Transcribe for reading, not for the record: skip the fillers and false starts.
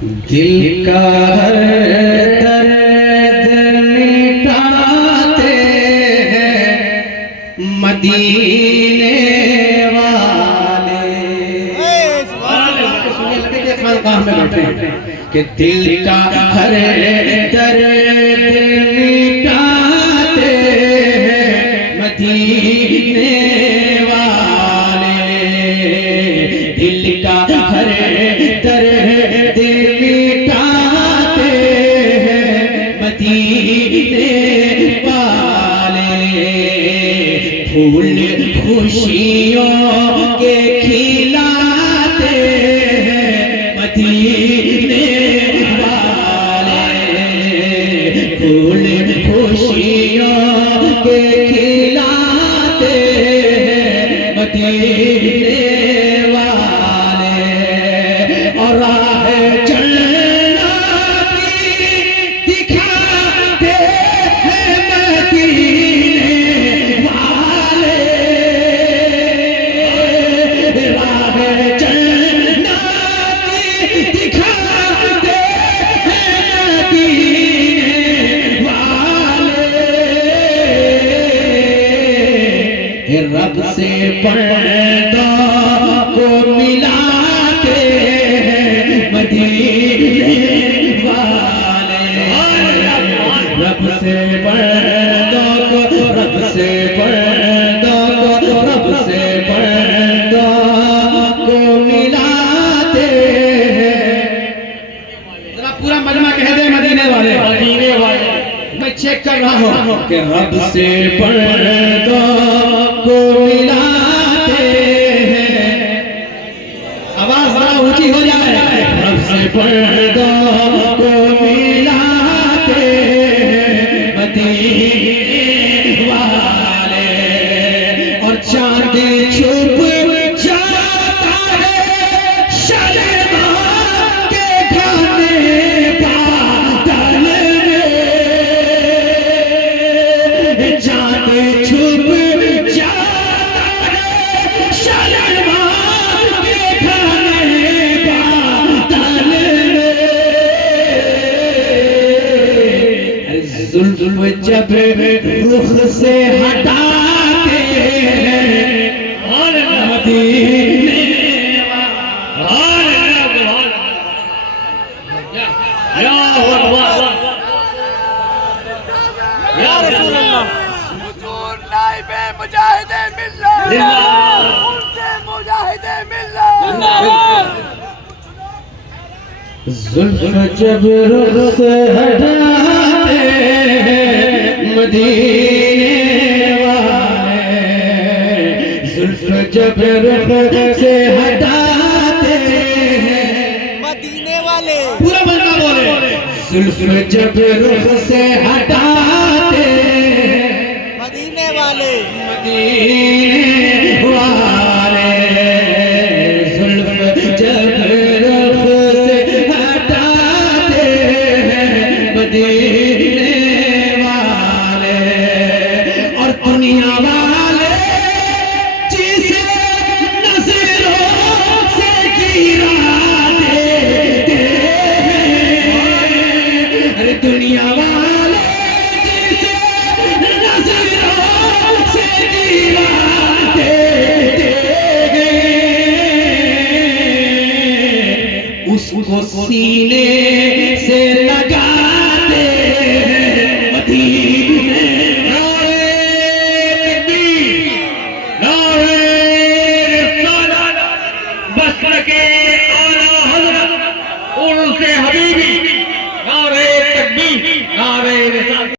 دل کا ہر درد مٹاتے ہیں مدینے والے. سنیے لگے کہ خانقاہ میں بیٹھے ہیں کہ دل کا ہر درد مٹاتے ہیں مدینے والے. دل کا ہر درد مٹاتے ہیں مدینے والے. پھول خوشیوں کے کھلاتے ہیں مدینے والے. پھول خوشیوں کے کھلاتے ہیں مدینے والے. اور راہ چلنا کی دکھاتے ہیں مدینے والے. راہ چلنا کی دکھاتے ہیں مدینے والے. رب سے پردہ کو ملاتے ہیں مدینے والے. رب سے پردہ کو رب سے پردہ کو رب سے پردہ کو ملاتے ہیں. ذرا پورا مجمع کہہ دے مدینے والے. مدینے والے میں چیک کر رہا ہوں کہ رب سے پردہ کو ملاتے ہیں. آواز ذرا اونچی ہو جائے. رب سے پردہ کو ملاتے ہیں مدینے والے. اور چاند چھپ جاتا ہے شلماں کے گھنے بادل میں. چاند چھپ جاتا ہے شلماں کے گھنے بادل میں. زلف جب رخ سے ہٹاتے ہیں مدینے یا رسول اللہ حضور نائب مجاہد ملت ان سے مجاہد ملت. زلف جب رخ سے ہٹاتے ہیں مدینے والے. زلف جب رخ سے ہٹاتے ہیں مدینے والے. پورا بندہ بولے. زلف جب رخ سے ہٹاتے ہیں مدینے والے. مدینے والے. زلف جب رخ سے ہٹاتے ہیں مدینے والے. اور دنیا والے جسے نظروں سے گرا دیتے ہیں. ارے دنیا والے جسے نظروں سے گرا دیتے ہیں اس کو سینے سے لگا